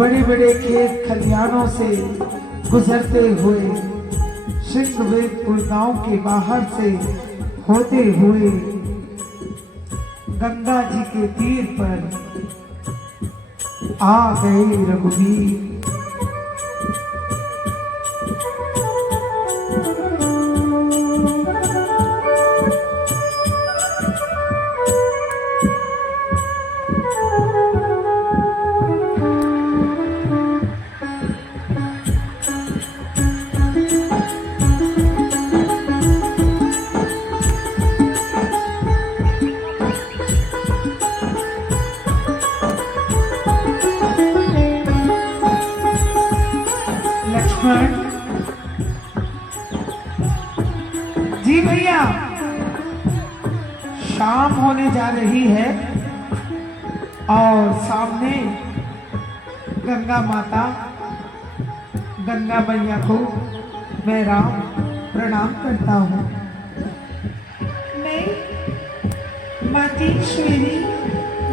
बड़े बड़े खेत खलिहानों से गुजरते हुए श्रृंगवेदपुर गांव के बाहर से होते हुए गंगा जी के तीर पर आ गए रघुवीर। जी भैया, शाम होने जा रही है और सामने गंगा माता, गंगा मैया को मैं राम प्रणाम करता हूँ। मैं मातेश्वरी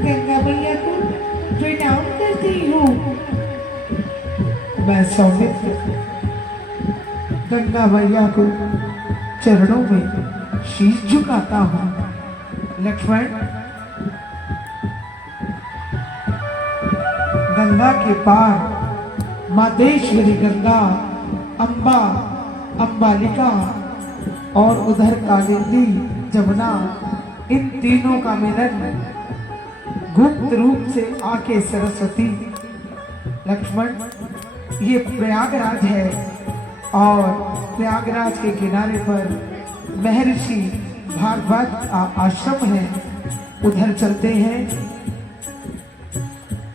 गंगा मैया को प्रणाम करती हूँ। मैं सौमित्र गंगा मैया को चरणों में शीश झुकाता हूँ। लक्ष्मण, गंगा के पार मातेश्वरी गंगा, अम्बा, अम्बालिका और उधर कालिंदी, जमुना, इन तीनों का मिलन गुप्त रूप से आके सरस्वती। लक्ष्मण, ये प्रयागराज है और प्रयागराज के किनारे पर महर्षि भागवत का आश्रम है, उधर चलते हैं।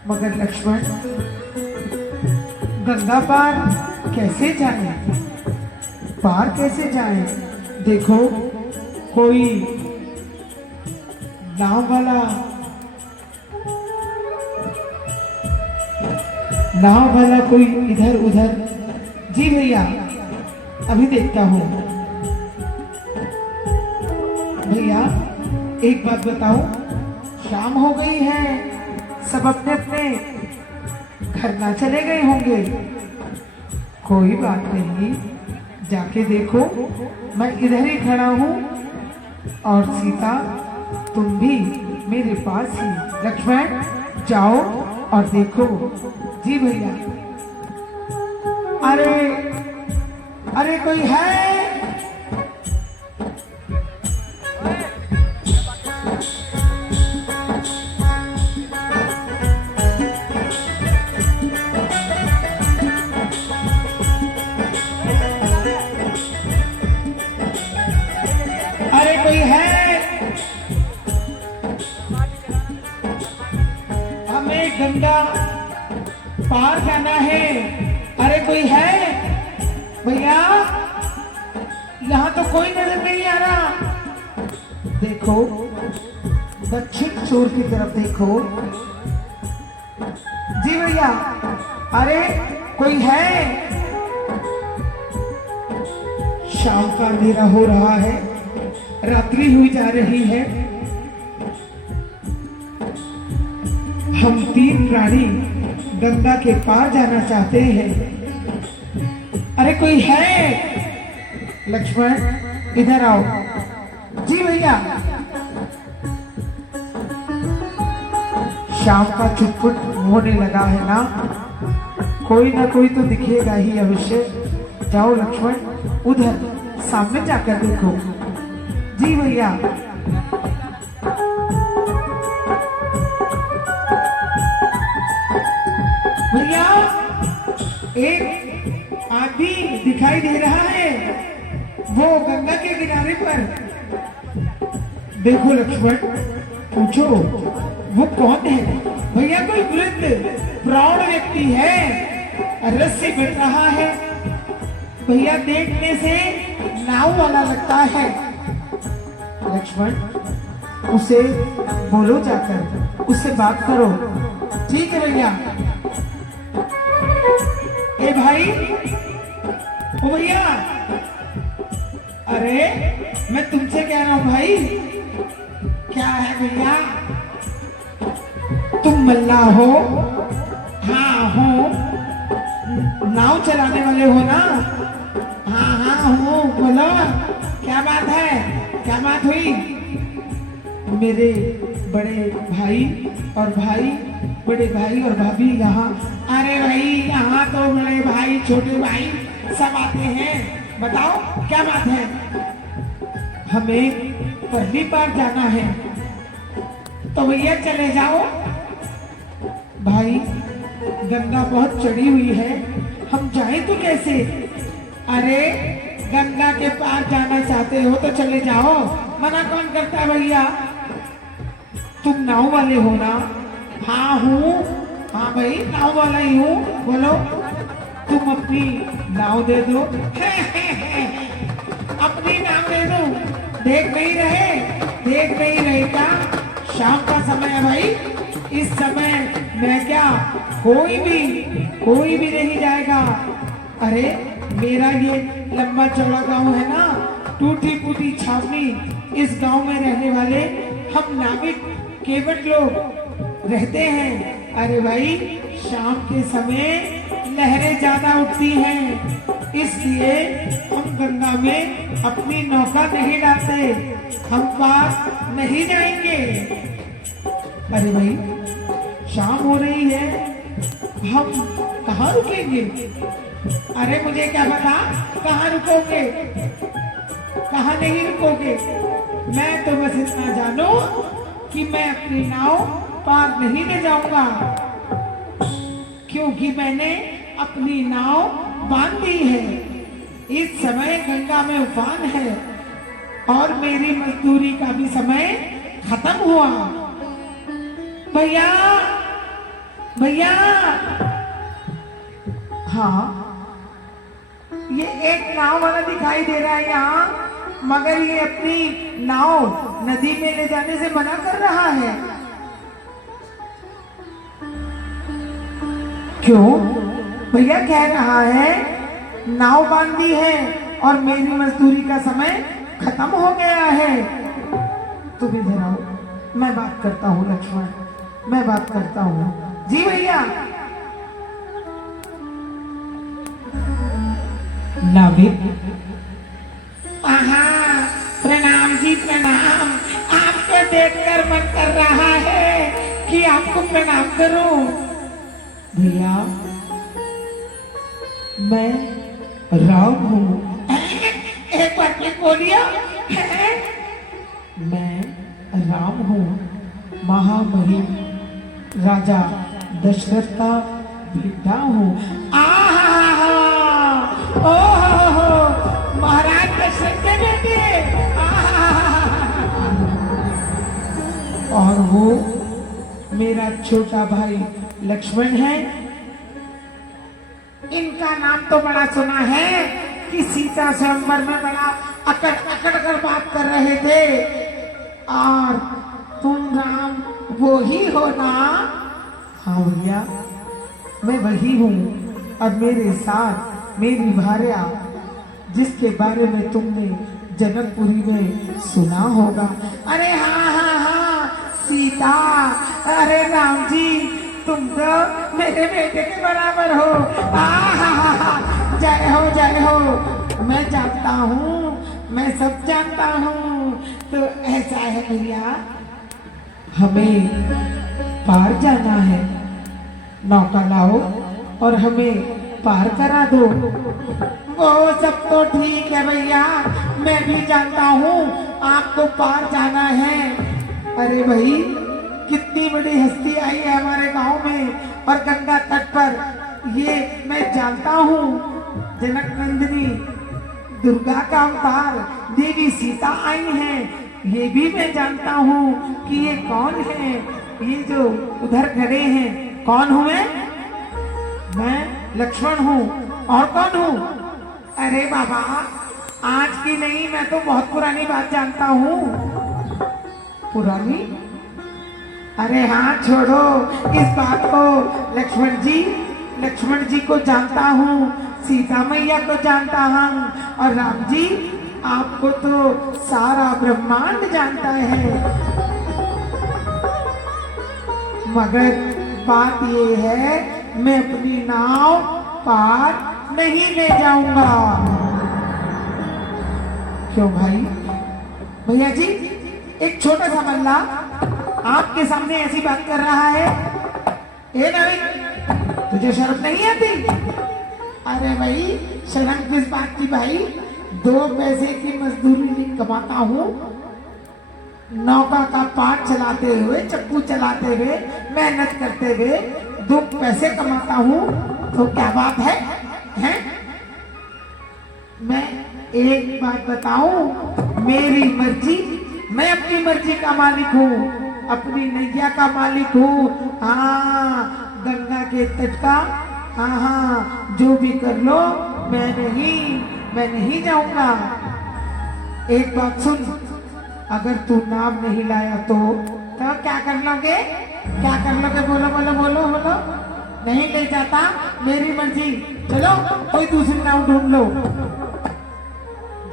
मगर लक्ष्मण, गंगा पार कैसे जाएं? पार कैसे जाएं? देखो, कोई नाव वाला कोई इधर उधर। जी भैया, अभी देखता हूँ। भैया एक बात बताओ, शाम हो गई है, सब अपने अपने घर ना चले गए होंगे। कोई बात नहीं, जाके देखो, मैं इधर ही खड़ा हूँ और सीता तुम भी मेरे पास ही। लक्ष्मण, जाओ और देखो। जी भैया। अरे कोई है? अरे कोई है? हमें गंगा पार जाना है। अरे कोई है भैया? यहाँ तो कोई नजर नहीं आ रहा। देखो, दक्षिण छोर की तरफ देखो। जी भैया। अरे कोई है? शाम का अंधेरा हो रहा है, रात्रि हुई जा रही है। हम तीन प्राणी गंगा के पार जाना चाहते हैं। अरे कोई है? लक्ष्मण, इधर आओ। जी भैया। शाम का चुटपुट होने लगा है ना, कोई ना कोई तो दिखेगा ही अवश्य। जाओ लक्ष्मण, उधर सामने जाकर देखो। जी भैया। भैया, एक आदमी दिखाई दे रहा है, वो गंगा के किनारे पर। देखो लक्ष्मण, पूछो वो कौन है? भैया, कोई वृद्ध प्रौढ़ व्यक्ति है, रस्सी बन रहा है। भैया, देखने से नाव वाला लगता है। लक्ष्मण, उसे बोलो, जाकर उससे बात करो। ठीक है भैया। ए भाई, ओ भैया, अरे मैं तुमसे कह रहा हूं भाई। क्या है भैया? तुम मल्लाह हो? हाँ हूँ। नाव चलाने वाले हो ना? हाँ हाँ हूँ, बोलो क्या बात है, क्या बात हुई? मेरे बड़े भाई और बड़े भाई और भाभी यहाँ। अरे भाई यहाँ तो बड़े भाई छोटे भाई सब आते हैं। बताओ क्या बात है? हमें परली पार जाना है। तो भैया चले जाओ। भाई गंगा बहुत चढ़ी हुई है, हम जाएं तो कैसे? अरे गंगा के पार जाना चाहते हो तो चले जाओ, मना कौन करता है भैया? तुम नाव वाले हो ना? हाँ हूँ। हाँ भाई नाव वाला ही हूँ, बोलो तुम अपनी नाव दे दो। अपनी नाव दे दो? देख नहीं रहे क्या? शाम का समय है भाई, इस समय मैं क्या, कोई भी नहीं जाएगा। अरे मेरा ये लंबा चौड़ा गांव है ना, टूटी फूटी छावनी, इस गांव में रहने वाले हम नाविक केवट लोग रहते हैं। अरे भाई शाम के समय लहरें ज्यादा उठती हैं, इसलिए हम गंगा में अपनी नौका नहीं डालते, हम पार नहीं जाएंगे। अरे भाई शाम हो रही है, हम कहाँ रुकेंगे? अरे मुझे क्या पता कहाँ रुकोगे, कहाँ नहीं रुकोगे। मैं तो बस इतना जानू कि मैं अपनी नाव पार नहीं ले जाऊंगा, क्योंकि मैंने अपनी नाव बांध दी है। इस समय गंगा में उफान है और मेरी मजदूरी का भी समय खत्म हुआ। भैया भैया, हाँ ये एक नाव वाला दिखाई दे रहा है यहाँ, मगर ये अपनी नाव नदी में ले जाने से मना कर रहा है। क्यों? भैया कह रहा है नाव बांधी है और मेरी मजदूरी का समय खत्म हो गया है। तुम इधर आओ, मैं बात करता हूँ लक्ष्मण, मैं बात करता हूँ। जी भैया। नाविक, प्रणाम जी प्रणाम। आपको देखकर मन कर रहा है कि आपको प्रणाम करूं। भैया मैं राम हूँ। एक बार फिर बोलिए। मैं राम हूँ, महामहिम राजा दशरथ का बेटा हूँ। महाराज दशरथ के बेटे। और वो मेरा छोटा भाई लक्ष्मण है। इनका नाम तो बड़ा सुना है कि सीता स्वयंवर में बड़ा अकड़ अकड़ कर बात कर रहे थे। और तुम राम वो ही हो ना? हाँ भैया मैं वही हूँ, और मेरे साथ मेरी भार्या, जिसके बारे में तुमने जनकपुरी में सुना होगा। अरे हाँ हाँ हाँ सीता। अरे राम जी तुम तो मेरे बेटे के बराबर हो। जय हो जय हो। मैं जानता हूँ, मैं सब जानता हूँ। तो ऐसा है भैया, हमें पार जाना है, नौका लाओ और हमें पार करा दो। वो सब तो ठीक है भैया, मैं भी जानता हूँ आपको पार जाना है। अरे भाई कितनी बड़ी हस्ती आई है हमारे गांव में और गंगा तट पर, ये मैं जानता हूँ। जनक नंदिनी दुर्गा का अवतार देवी सीता आई हैं, ये भी मैं जानता हूँ कि ये कौन है। ये जो उधर खड़े हैं कौन हूँ मैं लक्ष्मण हूँ। और कौन हूँ? अरे बाबा आज की नहीं, मैं तो बहुत पुरानी बात जानता हूँ। पुरानी? अरे हाँ छोड़ो इस बात को। लक्ष्मण जी को जानता हूँ, सीता मैया को जानता हूँ, और राम जी आपको तो सारा ब्रह्मांड जानता है। मगर बात ये है मैं अपनी नाव पार नहीं ले जाऊंगा। क्यों भाई? भैया जी, एक छोटा सा बल्ला आपके सामने ऐसी बात कर रहा है। ए नवीन, तुझे शर्म नहीं आती? अरे भाई, शर्म किस बात की भाई? 2 पैसे की मजदूरी नहीं कमाता हूँ, नौका का पाट चलाते हुए, चप्पू चलाते हुए, मेहनत करते हुए 2 पैसे कमाता हूँ, तो क्या बात है? हैं? मैं एक बात बताऊं, मेरी मर्जी, मैं अपनी मर्जी का मालिक हूँ, अपनी नैया का मालिक हूँ। हाँ, गंगा के तट का, हाँ हाँ, जो भी कर लो, मैं नहीं जाऊंगा। एक बात सुन, अगर तू नाव नहीं लाया तो क्या कर लोगे? क्या कर लोगे? बोलो बोलो बोलो बोलो। नहीं ले जाता, मेरी मर्जी। चलो, कोई दूसरी नाव ढूंढ लो।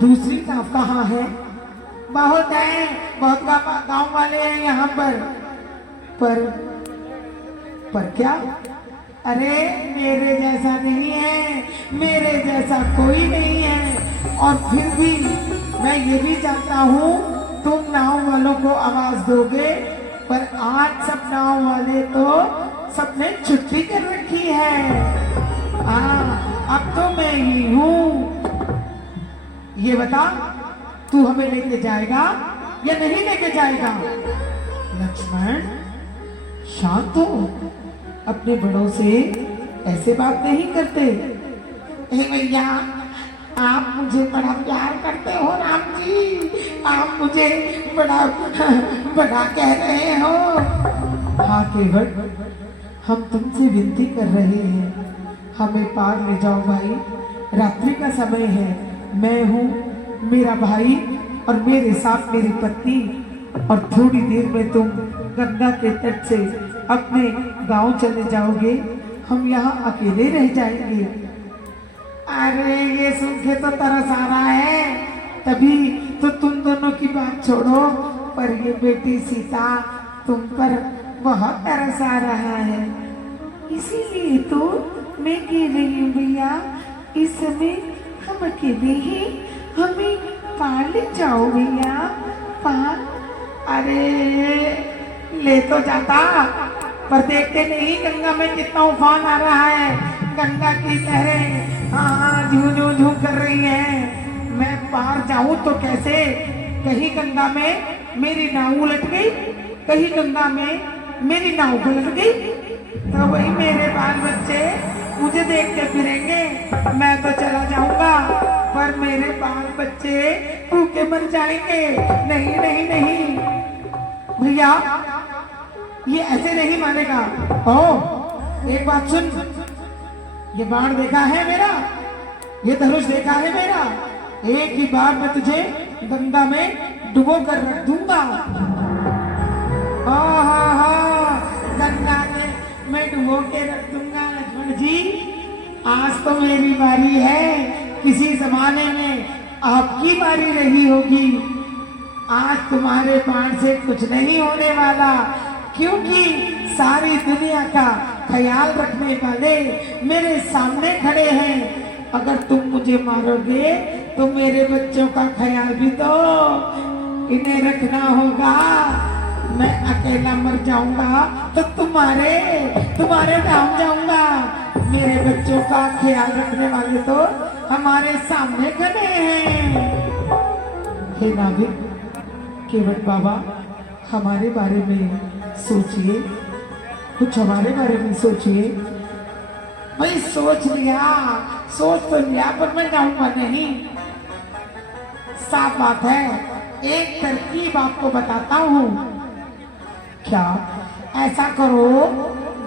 दूसरी नाव कहाँ है? बहुत है, बहुत गांव वाले हैं यहाँ पर क्या? अरे मेरे जैसा नहीं है, मेरे जैसा कोई नहीं है। और फिर भी मैं ये भी जानता हूँ, तुम नाव वालों को आवाज दोगे, पर आज सब नाव वाले तो सबने छुट्टी कर रखी है। अब तो मैं ही हूँ। ये बता, तू हमें लेके जाएगा या नहीं लेके जाएगा? लक्ष्मण, शांत हो, अपने बड़ों से ऐसे बात नहीं करते। भैया, आप मुझे बड़ा प्यार करते हो राम जी, आप मुझे बड़ा बड़ा कह रहे हो। हाँ केवट, हम तुमसे विनती कर रहे हैं, हमें पार ले जाओ भाई, रात्रि का समय है। मैं हूँ, मेरा भाई और मेरे साथ मेरी पत्नी, और थोड़ी देर में तुम गंगा के तट से अपने गांव चले जाओगे, हम यहाँ अकेले रह जाएंगे। अरे ये सुन के तो तरस आ रहा है, तभी तो तुम दोनों की बात छोड़ो, पर ये बेटी सीता तुम पर बहुत तरस आ रहा है। इसीलिए तो मैं कह रही हूँ भैया, इस समय हम अकेले ही, हमें पार ले जाओ भैया, पार। अरे ले तो जाता, पर देखते नहीं गंगा में कितना उफान आ रहा है, गंगा की लहरें हाँ झू झू झू कर रही है। मैं पार जाऊं तो कैसे? कहीं गंगा में मेरी नाव उलट गई, कहीं गंगा में मेरी नाव पलट गई, तो वही मेरे बाल बच्चे मुझे देखते फिरेंगे। मैं तो चला जाऊंगा, पर मेरे बाल बच्चे भूखे मर जाएंगे। नहीं नहीं नहीं भैया, ये ऐसे नहीं मानेगा। ओ, एक बात सुन, ये बाण देखा है मेरा, ये धनुष देखा है मेरा, एक ही बार मैं तुझे गंगा में डुबो कर रख दूंगा। गंगा में डुबो के रख दूंगा लक्ष्मण जी। आज तो मेरी बारी है, किसी जमाने में आपकी बारी रही होगी। आज तुम्हारे बाण से कुछ नहीं होने वाला, क्योंकि सारी दुनिया का ख्याल रखने वाले मेरे सामने खड़े हैं। अगर तुम मुझे मारोगे तो मेरे बच्चों का ख्याल भी तो इन्हें रखना होगा। मैं अकेला मर जाऊंगा तो तुम्हारे नाम जाऊंगा। मेरे बच्चों का ख्याल रखने वाले तो हमारे सामने खड़े हैं। हे नाविक, केवट बाबा, हमारे बारे में सोचिए, कुछ हमारे बारे में सोचिए। भाई सोच तो लिया, पर मैं जाऊंगा नहीं। साफ बात है, एक तरकीब आपको बताता हूँ। क्या? ऐसा करो,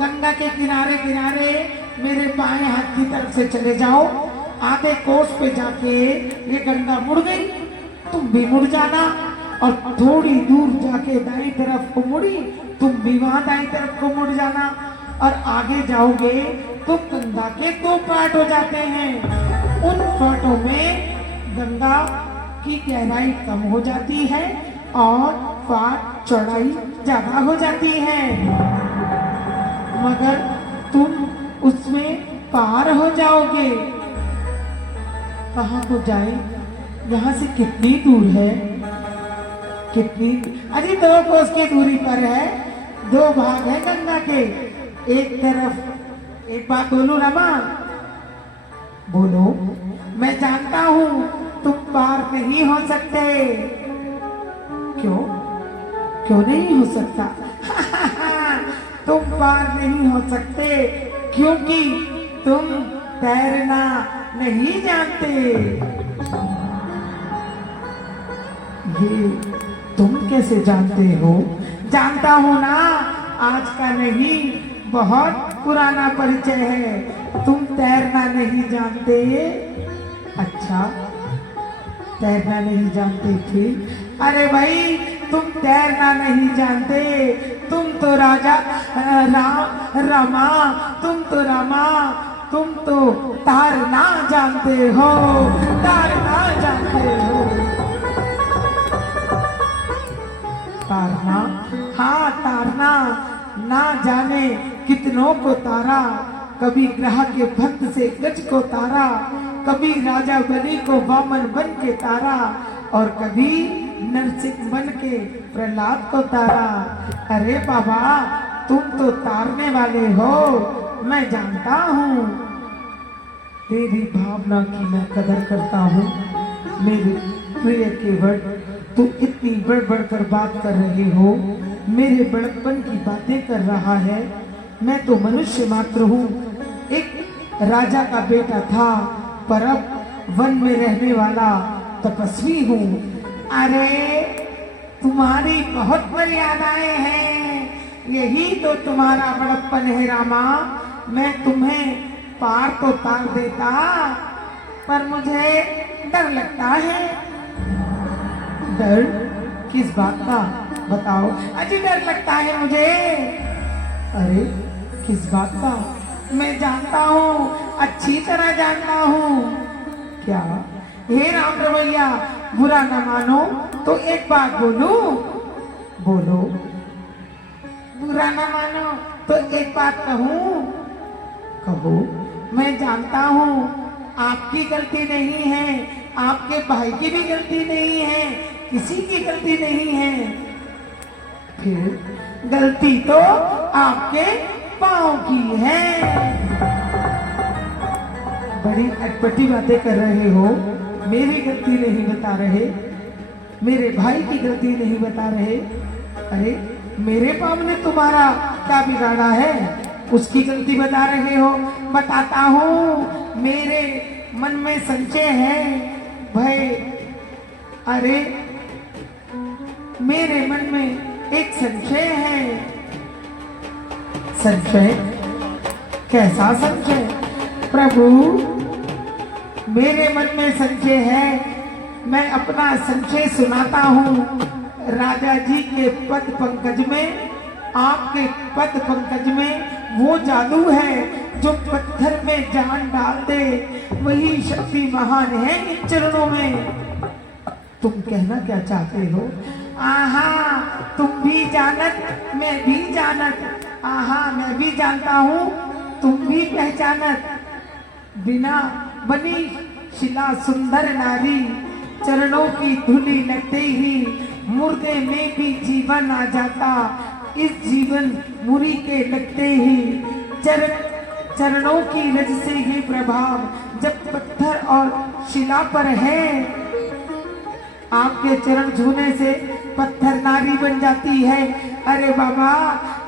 गंगा के किनारे किनारे मेरे बाएं हाथ की तरफ से चले जाओ, आधे कोस पे जाके ये गंगा मुड़ गई, तुम भी मुड़ जाना, और थोड़ी दूर जाके दाईं तरफ को मुड़ी, तुम भी वहां दाईं तरफ को मुड़ जाना, और आगे जाओगे तो गंगा के 2 पार्ट हो जाते हैं। उन पार्टों में गंगा की गहराई कम हो जाती है और पार्ट चौड़ाई ज्यादा हो जाती है। मगर तुम उसमें पार हो जाओगे। कहाँ को जाए? यहाँ से कितनी दूर है? कितनी? अरे 2 कोस की दूरी पर है। 2 भाग है गंगा के। एक तरफ, एक बात बोलूं ना माँ, बोलो। मैं जानता हूं तुम पार नहीं हो सकते। क्यों? क्यों नहीं हो सकता? तुम पार नहीं हो सकते क्योंकि तुम तैरना नहीं जानते। ये तुम कैसे जानते हो? जानता हूं ना, आज का नहीं, बहुत पुराना परिचय है। तुम तैरना नहीं जानते। अच्छा, तैरना नहीं जानते थे? अरे भाई, तुम तैरना नहीं जानते। तुम तो रामा, तुम तो रामा, तुम तो तारना जानते हो, तारना जानते हो। तारना? हाँ, तारना। ना जाने कितनों को तारा। कभी ग्रह के भक्त से गज को तारा, कभी राजा बलि को वामन बन के तारा, और कभी नरसिंह बन के प्रहलाद को तारा। अरे बाबा, तुम तो तारने वाले हो, मैं जानता हूँ। तेरी भावना की मैं कदर करता हूँ मेरे प्रिय केवट। तू इतनी बढ़ बढ़ कर बात कर रहे हो, मेरे बड़प्पन की बातें कर रहा है। मैं तो मनुष्य मात्र हूँ, एक राजा का बेटा था, पर अब वन में रहने वाला तपस्वी हूँ। अरे, तुम्हारी बहुत मर्यादाएं हैं, यही तो तुम्हारा बड़प्पन है रामा। मैं तुम्हें पार तो तार देता, पर मुझे डर लगता है। डर? किस बात का? बताओ। अजी, डर लगता है मुझे। अरे, किस बात का? मैं जानता हूँ, अच्छी तरह जानता हूँ। क्या? हे राम रवैया, बुरा न मानो तो एक बात बोलूं? बोलो। बुरा न मानो तो एक बात कहूं? कहो। मैं जानता हूँ आपकी गलती नहीं है, आपके भाई की भी गलती नहीं है, किसी की गलती नहीं है। फिर गलती तो आपके पाँव की है। बड़ी अटपटी बातें कर रहे हो। मेरी गलती नहीं बता रहे, मेरे भाई की गलती नहीं बता रहे। अरे, मेरे पाँव ने तुम्हारा क्या बिगाड़ा है? उसकी गलती बता रहे हो। बताता हूँ, मेरे मन में संशय है भय। अरे, मेरे मन में एक संशय है। संशय? कैसा संशय? प्रभु, मेरे मन में संशय है। मैं अपना संशय सुनाता हूँ। राजा जी के पद पंकज में, आपके पद पंकज में वो जादू है जो पत्थर में जान डाल दे। वही शक्ति महान है इन चरणों में। तुम कहना क्या चाहते हो? आहा, तुम भी जानत, मैं भी जानत। आहा, मैं भी जानता हूँ, तुम भी पहचानत। बिना बनी शिला सुंदर नारी, चरणों की धूली लगते ही मुर्दे में भी जीवन आ जाता। इस जीवन मुरी के लगते ही चरणों की रज से ये प्रभाव जब पत्थर और शिला पर है। आपके चरण छूने से पत्थर नारी बन जाती है। अरे बाबा,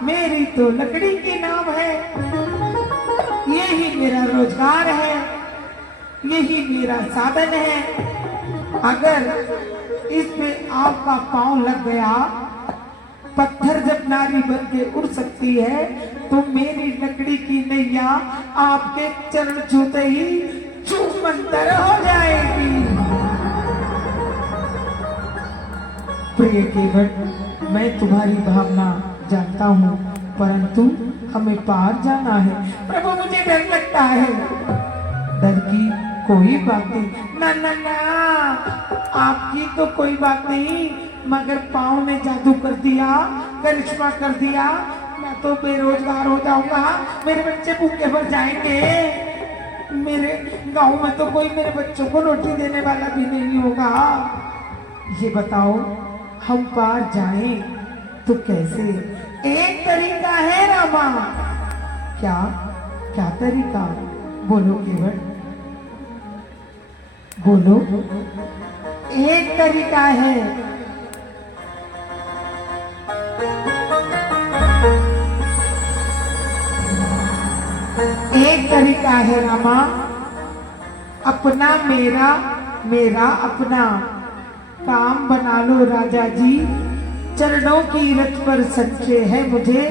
मेरी तो लकड़ी की नाव है। यही मेरा रोजगार है, यही मेरा साधन है। अगर इसमें आपका पांव लग गया, पत्थर जब नारी बन के उड़ सकती है, तो मेरी लकड़ी की नैया आपके चरण छूते ही छूमंतर हो जाएगी। प्रिय केवट, मैं तुम्हारी भावना जानता हूँ, परंतु हमें पार जाना है। प्रभु, मुझे डर लगता है। डर की कोई बात नहीं। ना ना ना, आपकी तो कोई बात नहीं, मगर पाँव ने जादू कर दिया, करिश्मा कर दिया। मैं तो बेरोजगार हो जाऊंगा, मेरे बच्चे भूखे मर जाएंगे, मेरे गांव में तो कोई मेरे बच्चों को रोटी देने वाला भी नहीं होगा। ये बताओ हम पार जाएं तो कैसे? एक तरीका है रामा। क्या क्या तरीका? बोलो केवट, बोलो। एक तरीका है। एक तरीका है रामा, अपना मेरा, मेरा अपना। काम बना लो राजा जी, चरणों की रथ पर संचय है मुझे,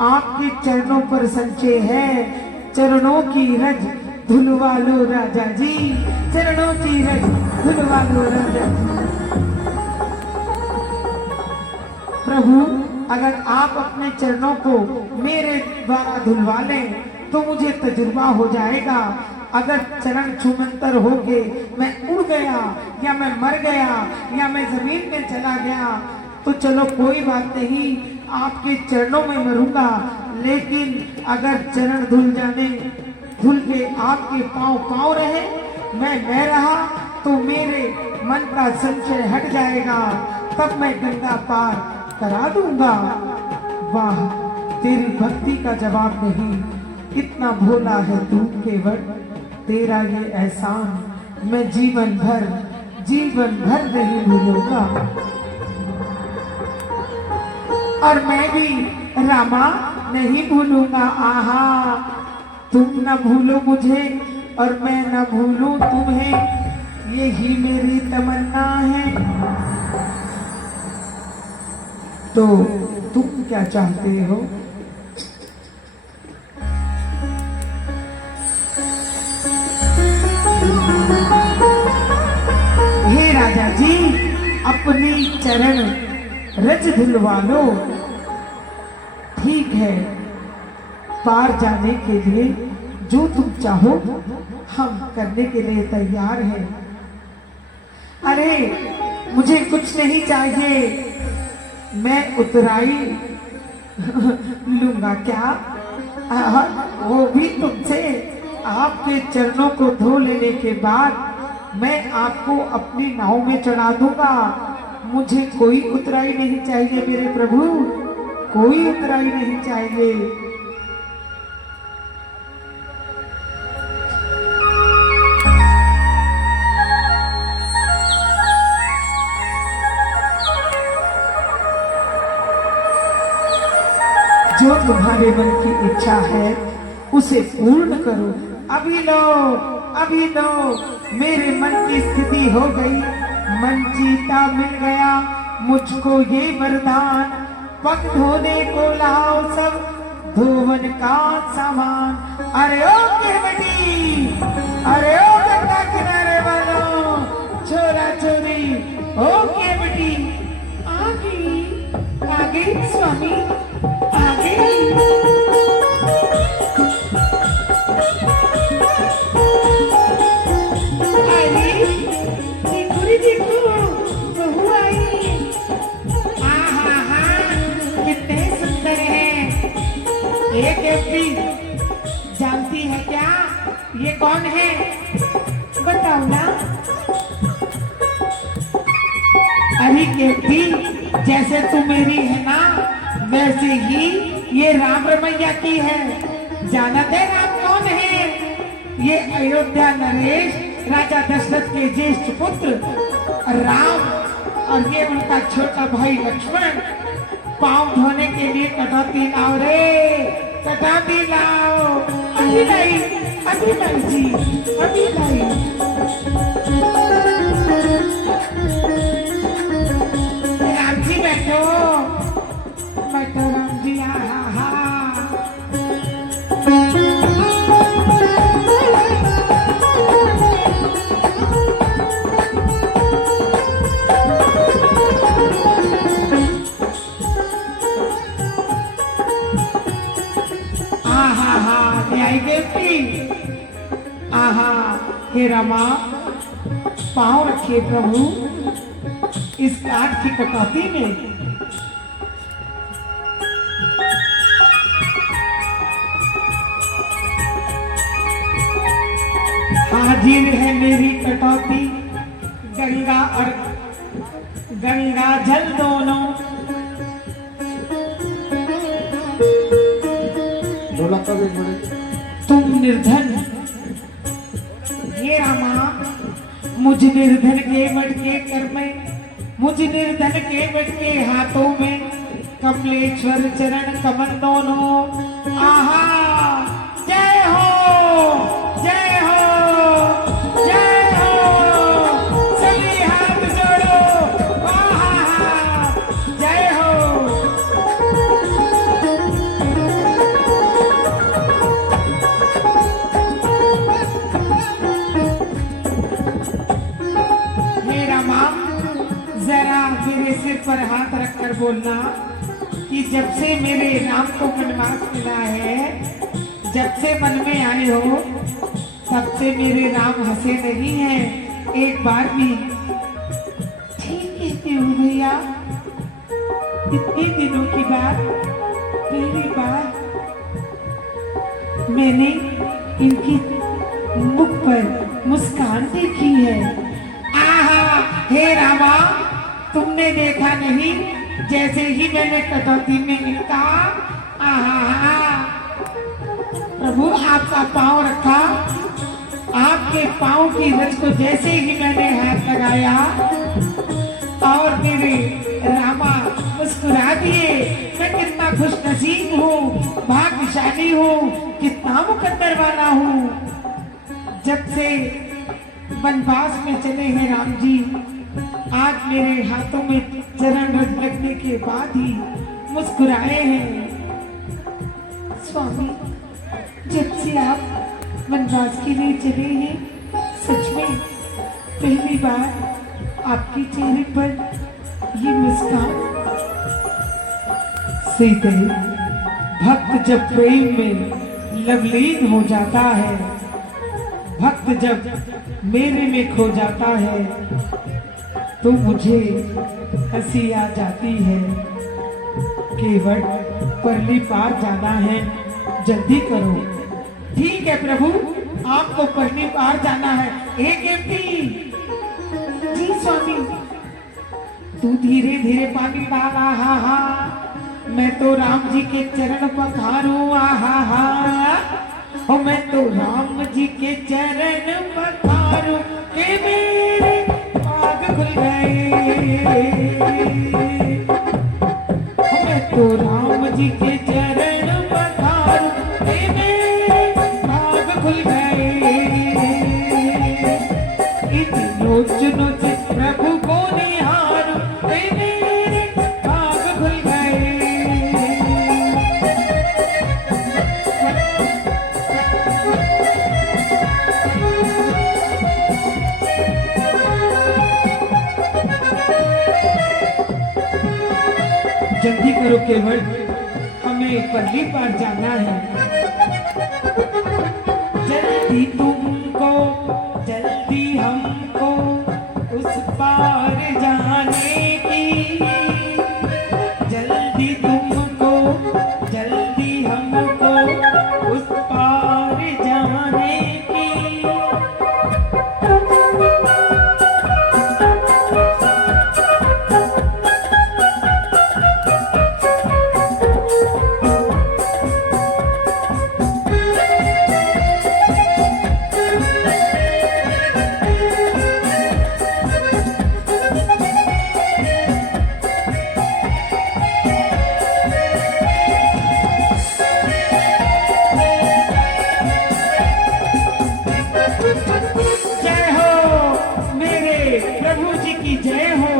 आपके चरणों पर संचय है। चरणों की रज धुलवा लो राजा जी, चरणों की रज धुलवा लो राजा जी। प्रभु, अगर आप अपने चरणों को मेरे द्वारा धुलवा लें तो मुझे तजुर्बा हो जाएगा। अगर चरण छुमंतर होके मैं उड़ गया, या मैं मर गया, या मैं जमीन में चला गया, तो चलो कोई बात नहीं, आपके चरणों में मरूंगा। लेकिन अगर चरण धुल के आपके पांव पांव रहे, मैं रहा, तो मेरे मन का संशय हट जाएगा, तब मैं गंगा पार करा दूंगा। वाह, तेरी भक्ति का जवाब नहीं, इतना भोला है तू केवट। तेरा ये एहसान मैं जीवन भर नहीं भूलूंगा। और मैं भी रामा नहीं भूलूंगा। आहा, तुम न भूलो मुझे और मैं न भूलूं तुम्हें, यही मेरी तमन्ना है। तो तुम क्या चाहते हो? हे राजा जी, अपनी चरण रज धुलवा लो। ठीक है, पार जाने के लिए जो तुम चाहो हम करने के लिए तैयार हैं। अरे मुझे कुछ नहीं चाहिए, मैं उतराई लूंगा। क्या? वो भी तुमसे। आपके चरणों को धो लेने के बाद मैं आपको अपनी नाव में चढ़ा दूंगा। मुझे कोई उतराई नहीं चाहिए मेरे प्रभु, कोई उतराई नहीं चाहिए। जो तुम्हारे मन की इच्छा है उसे पूर्ण करो। अभी लो, अभी लो, मेरे मन की स्थिति हो गई, मन जीता मिल गया मुझको ये वरदान। पग धोने को लाओ सब धोवन का सामान। अरे ओ केवटी, अरे ओ गंगा किनारे वालों, छोरा छोरी, ओ केवटी आ गई स्वामी, आ गई। एक एफपी जानती है क्या ये कौन है? बताओ ना। अरे केपी, जैसे तू मेरी है ना, वैसे ही ये राम रमैया की है। जानते राम कौन है? ये अयोध्या नरेश राजा दशरथ के ज्येष्ठ पुत्र राम, और ये उनका छोटा भाई लक्ष्मण। पाँव धोने के लिए कटौती लाओ रे, कटौती लाओ। अभी लाई जी, अभी लाई। राम जी बैठो, बैठो राम जी। आहा, हे रामा, पांव रखिए प्रभु इस काठ की कटौती में। हाजिर है मेरी कटौती, गंगा और गंगा जल दोनों। तुम निर्धन, हे रामा, मुझ निर्धन के मटके कर में, मुझ निर्धन के मटके हाथों में कमलेश्वर चरण कमल दोनों। आहा, जय हो, जय हो, जय हो, सभी हाथ जोड़ो। आहा, जय हो। मेरा माँ, जरा मेरे सिर पर हाथ रखकर बोलना कि जब से मेरे राम को वनवास मिला है, जब से मन में आए हो, तब से मेरे राम हंसे नहीं हैं एक बार भी। ठीक कहते हो भैया, इतने दिनों की बात, पहली बार मैंने इनकी मुख पर मुस्कान देखी है। आहा, हे रामा, तुमने देखा नहीं जैसे ही मैंने कटौती में इनका आहा प्रभु आपका पांव रखा, आपके पांव की रज को जैसे ही मैंने हाथ लगाया और मेरे रामा मुस्कुरा दिए। मैं कितना खुश नसीब हूँ, भाग्यशाली हूँ, कितना मुकद्दर वाला हूँ। जब से वनवास में चले हैं राम जी, आज मेरे हाथों में चरण रज लगने के बाद ही मुस्कुराए हैं। स्वामी, जब से आप वनवास के लिए चले हैं, सच में पहली बार आपके चेहरे पर ये मुस्कान। सीते, भक्त जब प्रेम में लवलीन हो जाता है, भक्त जब मेरे में खो जाता है, तो मुझे हंसी आ जाती है। केवल परली पार जाना है, जल्दी करो। ठीक है प्रभु, आपको परली पार जाना है। एक एमपी जी स्वामी, तू धीरे धीरे पानी डाल। आहा हा, मैं तो राम जी के चरण पखारूं। आहा हा, ओ मैं तो राम जी के चरण पखारूं के मेरे आग खुल गए। मैं तो राम जी के चरण पखारूं के मेरे आग खुल गए। इतनो चुनो से प्रभु को निहारूं के मेरे आग खुल गए। जल्दी करो केवल, हमें परली पार जाना है। जल्दी तुमको, जल्दी हमको उस पार जाने की। जल्दी तुमको, जल्दी हमको उस पार जाने की। जय हो मेरे प्रभु जी की जय हो।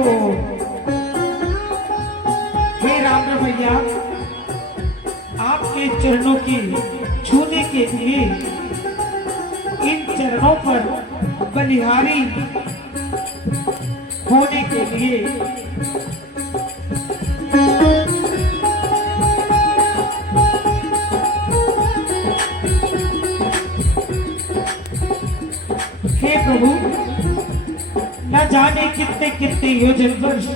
हे राम भैया, आपके चरणों की छूने के लिए, इन चरणों पर बलिहारी होने के लिए हे प्रभु, न जाने कितने कितने योजन वर्ष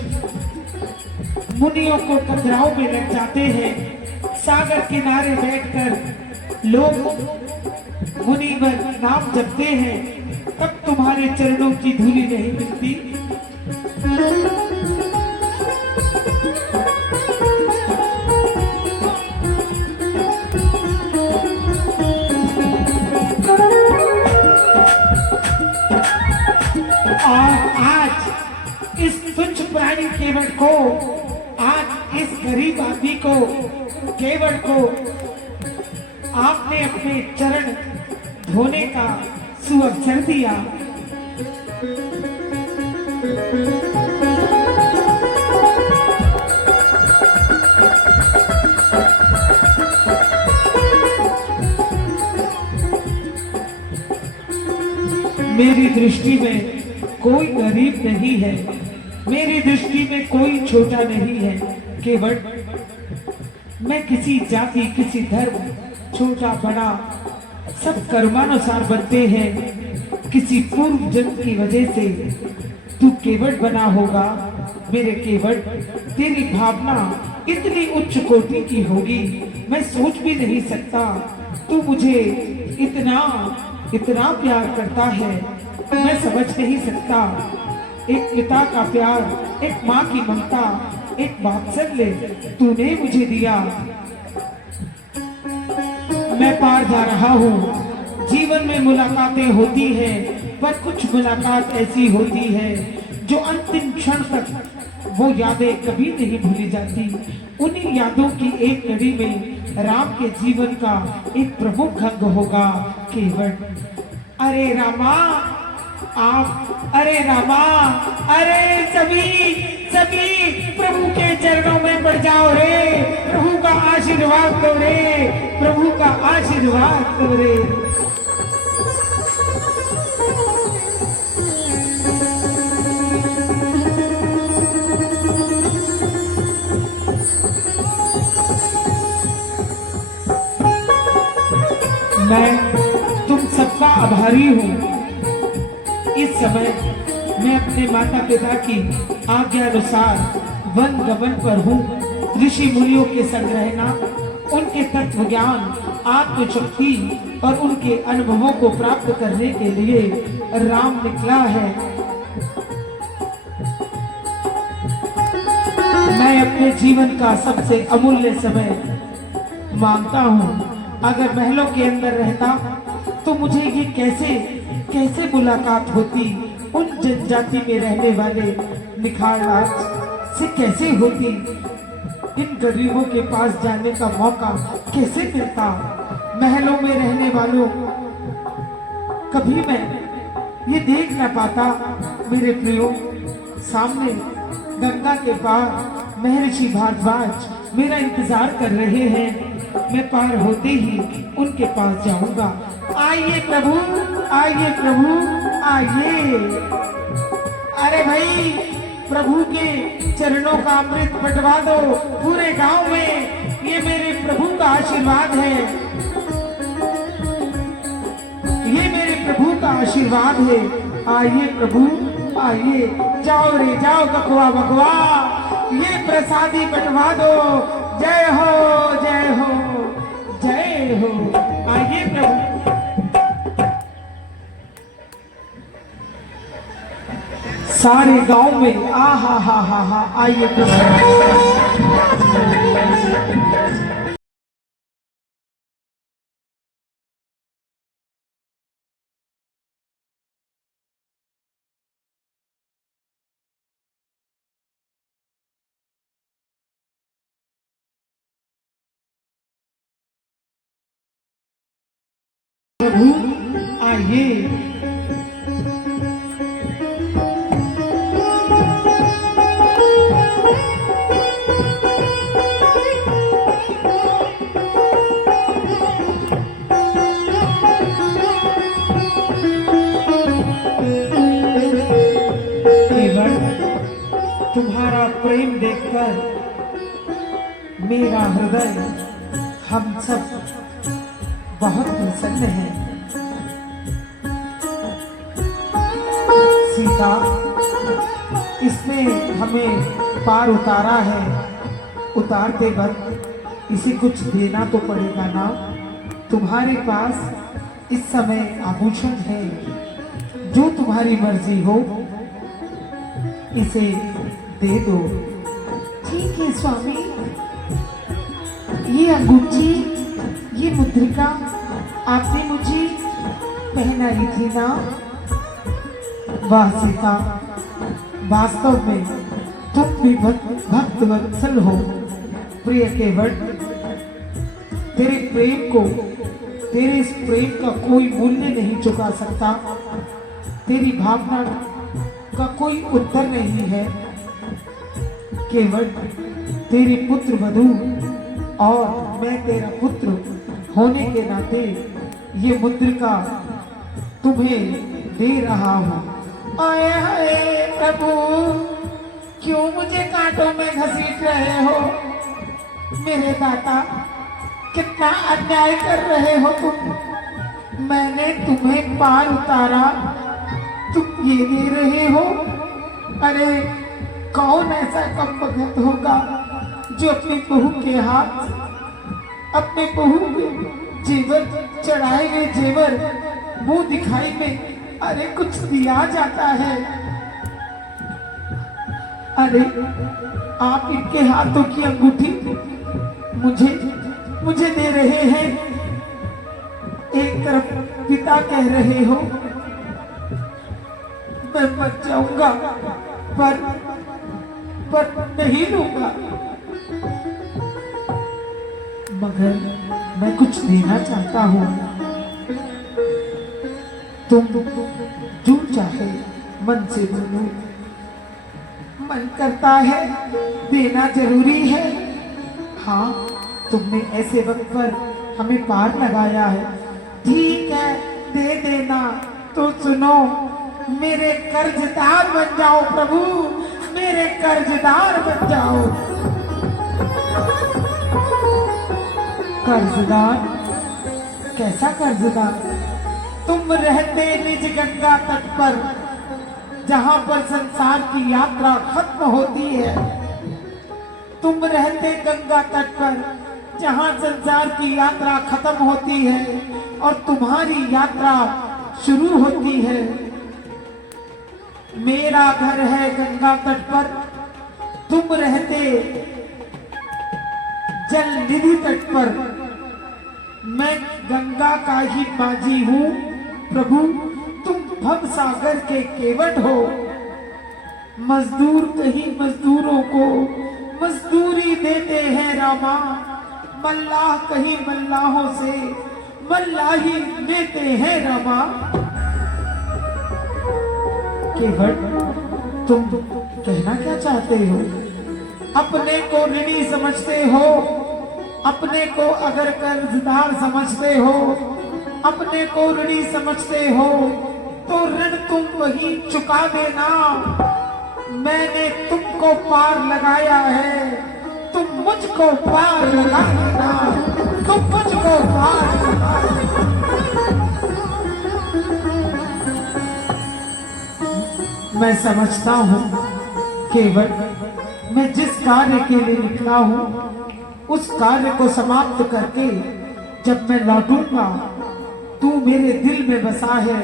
मुनियों को कतराव में लग जाते हैं। सागर किनारे बैठकर लोग मुनिवर नाम जपते हैं, तब तुम्हारे चरणों की धूली नहीं मिलती। और आज इस तुच्छ प्राणी केवट को, आज इस गरीब आदमी को, केवट को आपने अपने चरण धोने का सुअवसर दिया। मेरी दृष्टि में कोई गरीब नहीं है, मेरी दृष्टि में कोई छोटा नहीं है। केवल मैं किसी जाति, किसी धर्म, छोटा बड़ा सब कर्मानुसार बनते हैं। किसी पूर्व जन्म की वजह से तू केवट बना होगा। मेरे केवट, तेरी भावना इतनी उच्च कोटि की होगी, मैं सोच भी नहीं सकता। तू मुझे इतना इतना प्यार करता है, मैं समझ नहीं सकता। एक पिता का प्यार, एक माँ की ममता, एक वात्सल्य तूने मुझे दिया। मैं पार जा रहा हूँ। जीवन में मुलाकातें होती है, पर कुछ मुलाकात ऐसी होती है जो अंतिम क्षण तक वो यादें कभी नहीं भूली जाती। उन्हीं यादों की एक कड़ी में राम के जीवन का एक प्रमुख अंग होगा केवट। अरे रामा आप, अरे रामा, अरे सभी सभी प्रभु के चरणों में पड़ जाओ रे। प्रभु का आशीर्वाद दो रे, प्रभु का आशीर्वाद दो रे। मैं तुम सबका आभारी हूँ। इस समय मैं अपने माता पिता की आज्ञा अनुसार वन गमन पर हूँ। ऋषि मुनियों के संग रहना, उनके तत्व ज्ञान, आत्मशक्ति और उनके अनुभवों को प्राप्त करने के लिए राम निकला है। मैं अपने जीवन का सबसे अमूल्य समय मानता हूँ। अगर महलों के अंदर रहता तो मुझे ये कैसे मुलाकात होती, उन जनजाति में रहने वाले निखार राज से कैसे होती, इन गरीबों के पास जाने का मौका कैसे मिलता। महलों में रहने वालों कभी मैं ये देख ना पाता। मेरे प्रियो, सामने गंगा के पार महर्षि भारद्वाज मेरा इंतजार कर रहे हैं। मैं पार होते ही उनके पास जाऊंगा। आइए प्रभु, आइए प्रभु, आइए। अरे भाई, प्रभु के चरणों का अमृत बंटवा दो पूरे गांव में। ये मेरे प्रभु का आशीर्वाद है, ये मेरे प्रभु का आशीर्वाद है। आइए प्रभु, आइए। जाओ रे जाओ बकवा बकवा, ये प्रसादी बंटवा दो। जय हो, जय हो, जय हो। आइए प्रभु। सारे गांव में आ हा आइए प्रभु। प्रभु आइए। तुम्हारा प्रेम देखकर मेरा हृदय, हम सब बहुत प्रसन्न है। सीता, इसने हमें पार उतारा है। उतारते वक्त इसे कुछ देना तो पड़ेगा ना। तुम्हारे पास इस समय आभूषण है, जो तुम्हारी मर्जी हो इसे दे दो। ठीक है स्वामी। ये अंगूठी, ये मुद्रिका आपने मुझे पहनाई थी ना? वाह सीता, वास्तव में तुम भी भक्त वत्सल हो। प्रिय केवट, तेरे प्रेम को, तेरे इस प्रेम का कोई मूल्य नहीं चुका सकता। तेरी भावना का कोई उत्तर नहीं है। केवट, तेरी पुत्र वधू और मैं तेरा पुत्र होने के नाते ये मुद्रिका तुम्हें दे रहा हूँ। आए हाय प्रभु, क्यों मुझे कांटों में घसीट रहे हो? मेरे दाता, कितना अन्याय कर रहे हो तुम। मैंने तुम्हें पार उतारा, तुम ये दे रहे हो? अरे कौन ऐसा कम भगत होगा जो अपनी बहू के हाथ, अपने बहू के जेवर, चढ़ाए गए जेवर मुंह दिखाई में अरे कुछ दिया जाता है। अरे आप इनके हाथों की अंगूठी मुझे दे रहे हैं। एक तरफ पिता कह रहे हो मैं मर जाऊंगा, पर नहीं लूंगा। मगर मैं कुछ देना चाहता हूँ। तुम जो चाहे मन से बोलो। मन करता है, देना जरूरी है। हाँ, तुमने ऐसे वक्त पर हमें पार लगाया है। ठीक है, दे देना। तो सुनो, मेरे कर्जदार बन जाओ प्रभु, मेरे कर्जदार बन जाओ। कर्जदार? कैसा कर्जदार? तुम रहते निज गंगा तट पर, जहां पर संसार की यात्रा खत्म होती है। तुम रहते गंगा तट पर, जहां संसार की यात्रा खत्म होती है और तुम्हारी यात्रा शुरू होती है। मेरा घर है गंगा तट पर, तुम रहते जल निधि तट पर। मैं गंगा का ही माझी हूँ प्रभु, तुम भव सागर के केवट हो। मजदूर कहीं मजदूरों को मजदूरी देते हैं रामा, मल्लाह कहीं मल्लाहों से मल्लाही देते हैं रामा। केवट, तुम कहना क्या चाहते हो? अपने को ऋणी समझते हो, अपने को अगर कर्जदार समझते हो, अपने को ऋणी समझते हो, तो ऋण तुम वही चुका देना। मैंने तुमको पार लगाया है, तुम मुझको पार लगा देना, तुम मुझको पार लगा देना। मैं समझता हूँ केवट, मैं जिस कार्य के लिए निकला हूँ उस कार्य को समाप्त करके जब मैं लौटूंगा, तू मेरे दिल में बसा है,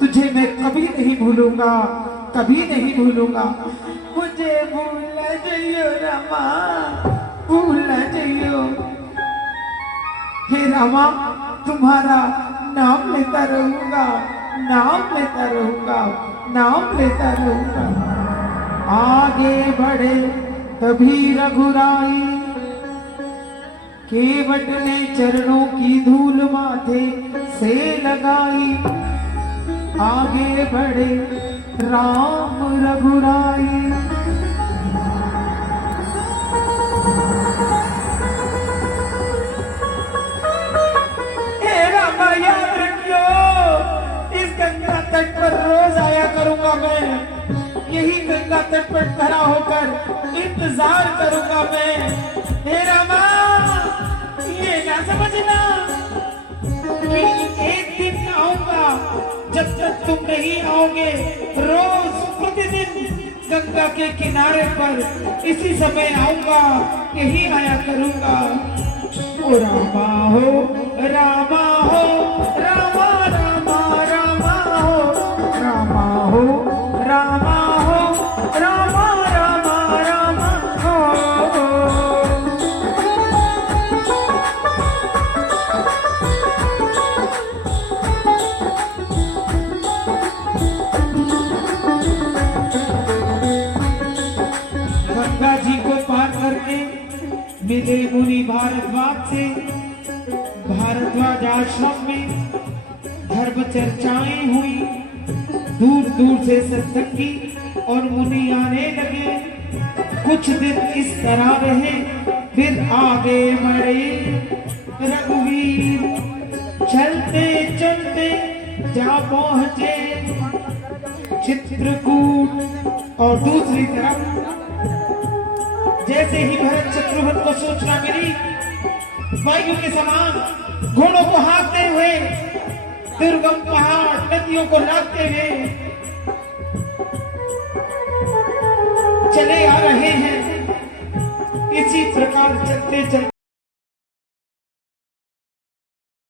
तुझे मैं कभी नहीं भूलूंगा, कभी नहीं भूलूंगा। मुझे भूल जाइयो रामा, भूल जाइयो। हे रामा, तुम्हारा नाम लेता रहूंगा, नाम लेता रहूंगा, नाम लेता रहूंगा। आगे बढ़े कभी रघुराई, केवट ने चरणों की धूल माथे से लगाई। आगे बढ़े राम रघुराई। हे रामा, याद रखियो, इस गंगा तट पर रोज आया करूंगा मैं, यही गंगा तट पर खड़ा होकर इंतजार करूंगा मैं। हे रामा, ये ना समझना कि एक दिन आऊंगा जब तक तुम नहीं आओगे। रोज प्रतिदिन गंगा के किनारे पर इसी समय आऊंगा, यही आया करूंगा। ओ रामा हो, रामा हो, रामा रामा रामा हो, रामा आश्रम में धर्म चर्चाएं हुई, दूर दूर से सत्संगी और मुनि आने लगे। कुछ दिन इस तरह रहे, फिर आगे बढ़े रघुवीर। चलते चलते जा पहुंचे चित्रकूट। और दूसरी तरफ जैसे ही भरत शत्रुघ्न को सूचना मिली, वायु के समान घोड़ों को हाँकते हुए दुर्गम पहाड़ नदियों को लादते हुए चले आ रहे हैं। इसी प्रकार चलते चलते